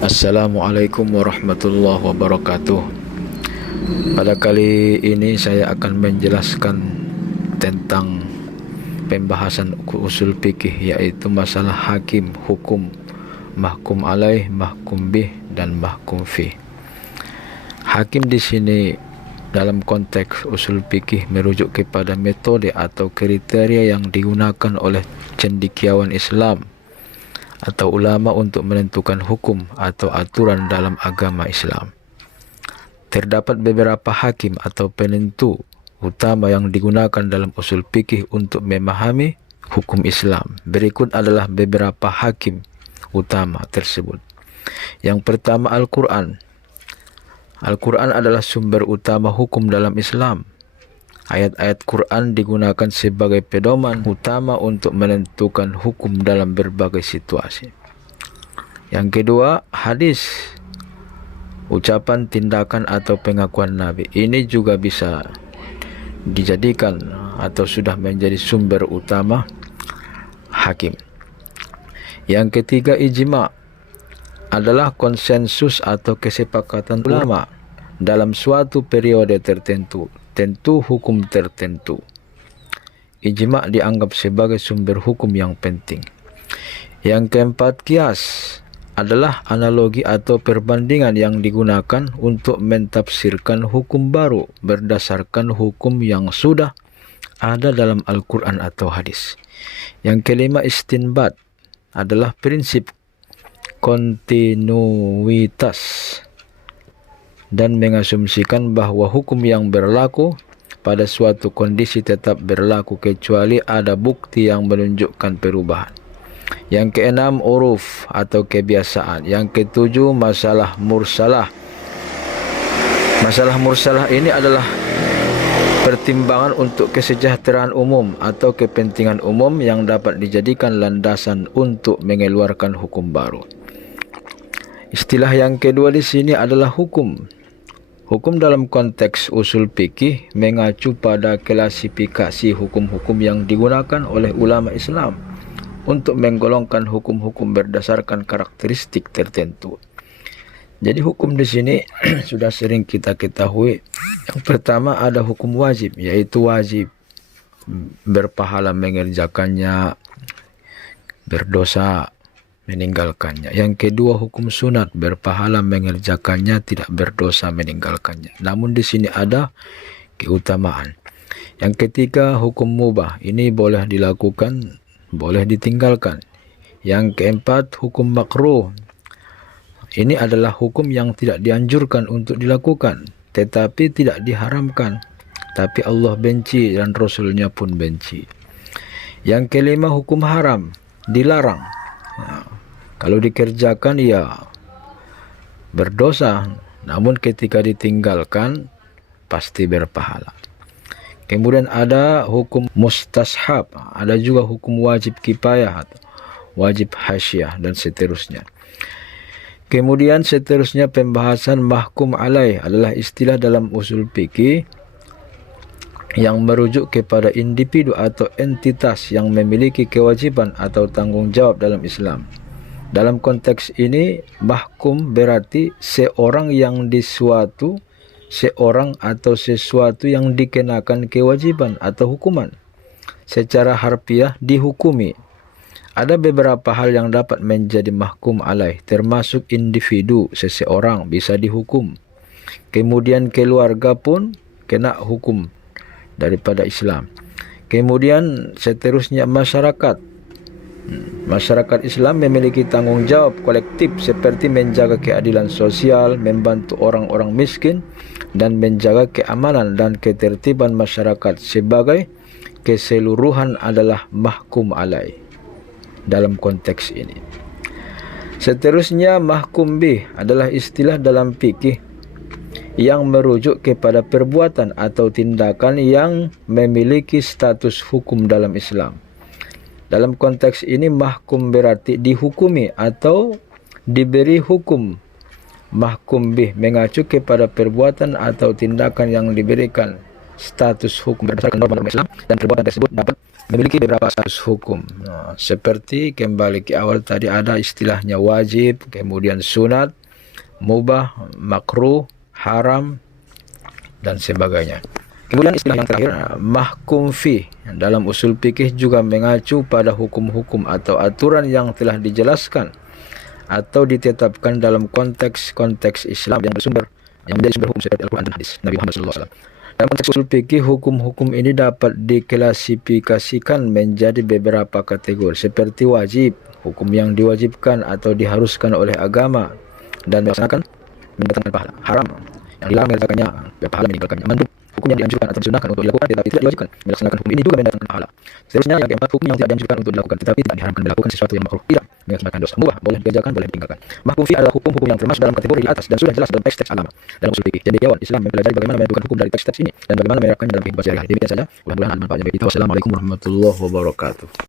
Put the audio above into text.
Assalamualaikum warahmatullahi wabarakatuh. Pada kali ini saya akan menjelaskan tentang pembahasan usul fikih, yaitu masalah hakim, hukum, mahkum alaih, mahkum bih, dan mahkum fi. Hakim di sini dalam konteks usul fikih merujuk kepada metode atau kriteria yang digunakan oleh cendekiawan Islam atau ulama untuk menentukan hukum atau aturan dalam agama Islam. Terdapat beberapa hakim atau penentu utama yang digunakan dalam usul fikih untuk memahami hukum Islam. Berikut adalah beberapa hakim utama tersebut. Yang pertama, Al-Quran. Al-Quran adalah sumber utama hukum dalam Islam. Ayat-ayat Quran digunakan sebagai pedoman utama untuk menentukan hukum dalam berbagai situasi. Yang kedua, hadis. Ucapan, tindakan, atau pengakuan Nabi. Ini juga bisa dijadikan atau sudah menjadi sumber utama hakim. Yang ketiga, ijma. Adalah konsensus atau kesepakatan ulama dalam suatu periode tertentu, tentu hukum tertentu. Ijma dianggap sebagai sumber hukum yang penting. Yang keempat, kias. Adalah analogi atau perbandingan yang digunakan untuk mentafsirkan hukum baru berdasarkan hukum yang sudah ada dalam Al-Quran atau hadis. Yang kelima, istinbat. Adalah prinsip kontinuitas dan mengasumsikan bahwa hukum yang berlaku pada suatu kondisi tetap berlaku kecuali ada bukti yang menunjukkan perubahan. Yang keenam, uruf atau kebiasaan. Yang ketujuh, masalah mursalah. Masalah mursalah ini adalah pertimbangan untuk kesejahteraan umum atau kepentingan umum yang dapat dijadikan landasan untuk mengeluarkan hukum baru. Istilah yang kedua di sini adalah hukum. Hukum dalam konteks usul fikih mengacu pada klasifikasi hukum-hukum yang digunakan oleh ulama Islam untuk menggolongkan hukum-hukum berdasarkan karakteristik tertentu. Jadi hukum di sini sudah sering kita ketahui. Yang pertama ada hukum wajib, yaitu wajib berpahala mengerjakannya, berdosa meninggalkannya. Yang kedua, hukum sunat, berpahala mengerjakannya, tidak berdosa meninggalkannya. Namun di sini ada keutamaan. Yang ketiga, hukum mubah. Ini boleh dilakukan, boleh ditinggalkan. Yang keempat, hukum makruh. Ini adalah hukum yang tidak dianjurkan untuk dilakukan, tetapi tidak diharamkan, tapi Allah benci dan Rasulnya pun benci. Yang kelima, hukum haram, dilarang. Kalau dikerjakan ya berdosa, namun ketika ditinggalkan pasti berpahala. Kemudian ada hukum mustashab, ada juga hukum wajib kifayah, wajib hasyah, dan seterusnya. Kemudian seterusnya pembahasan mahkum alaih adalah istilah dalam usul fikih yang merujuk kepada individu atau entitas yang memiliki kewajiban atau tanggung jawab dalam Islam. Dalam konteks ini, mahkum berarti seorang atau sesuatu yang dikenakan kewajiban atau hukuman. Secara harfiah dihukumi. Ada beberapa hal yang dapat menjadi mahkum alaih, termasuk individu, seseorang bisa dihukum. Kemudian keluarga pun kena hukum daripada Islam. Kemudian seterusnya masyarakat. Masyarakat Islam memiliki tanggung jawab kolektif seperti menjaga keadilan sosial, membantu orang-orang miskin, dan menjaga keamanan dan ketertiban masyarakat sebagai keseluruhan adalah mahkum alaih dalam konteks ini. Seterusnya mahkum bih adalah istilah dalam fikih yang merujuk kepada perbuatan atau tindakan yang memiliki status hukum dalam Islam. Dalam konteks ini mahkum berarti dihukumi atau diberi hukum. Mahkum bih mengacu kepada perbuatan atau tindakan yang diberikan status hukum berdasarkan norma-norma Islam, dan perbuatan tersebut dapat memiliki beberapa status hukum. Nah, seperti kembali ke awal tadi ada istilahnya wajib, kemudian sunat, mubah, makruh, haram, dan sebagainya. Kemudian istilah yang terakhir, mahkum fi, dalam usul fikih juga mengacu pada hukum-hukum atau aturan yang telah dijelaskan atau ditetapkan dalam konteks-konteks Islam yang menjadi sumber hukum seperti Al-Quran dan hadis Nabi Muhammad SAW. Dalam konteks usul fikih, hukum-hukum ini dapat diklasifikasikan menjadi beberapa kategori seperti wajib, hukum yang diwajibkan atau diharuskan oleh agama dan melaksanakan mendatangkan pahala. Haram, yang dilarang melakukannya berpahala meninggalkannya. Mandub, hukum yang dianjurkan atau disunahkan untuk dilakukan tetapi tidak diwajibkan melaksanakan hukum ini juga mendatangkan pahala. Seterusnya yang keempat, hukum yang tidak dianjurkan untuk dilakukan tetapi tidak diharamkan melakukan sesuatu yang makruh, tidak mengakibatkan dosa. Mubah, boleh dikerjakan, boleh ditinggalkan. Mahkum fi adalah hukum-hukum yang termasuk dalam kategori di atas dan sudah jelas dalam teks-teks agama. Dalam usul fikih, cendekiawan Islam mempelajari bagaimana menentukan hukum dari teks-teks ini dan bagaimana menerapkannya dalam kehidupan sehari-hari. Demikian saja, mudah-mudahan ada manfaatnya bagi kita. Wassalamualaikum warahmatullahi wabarakatuh.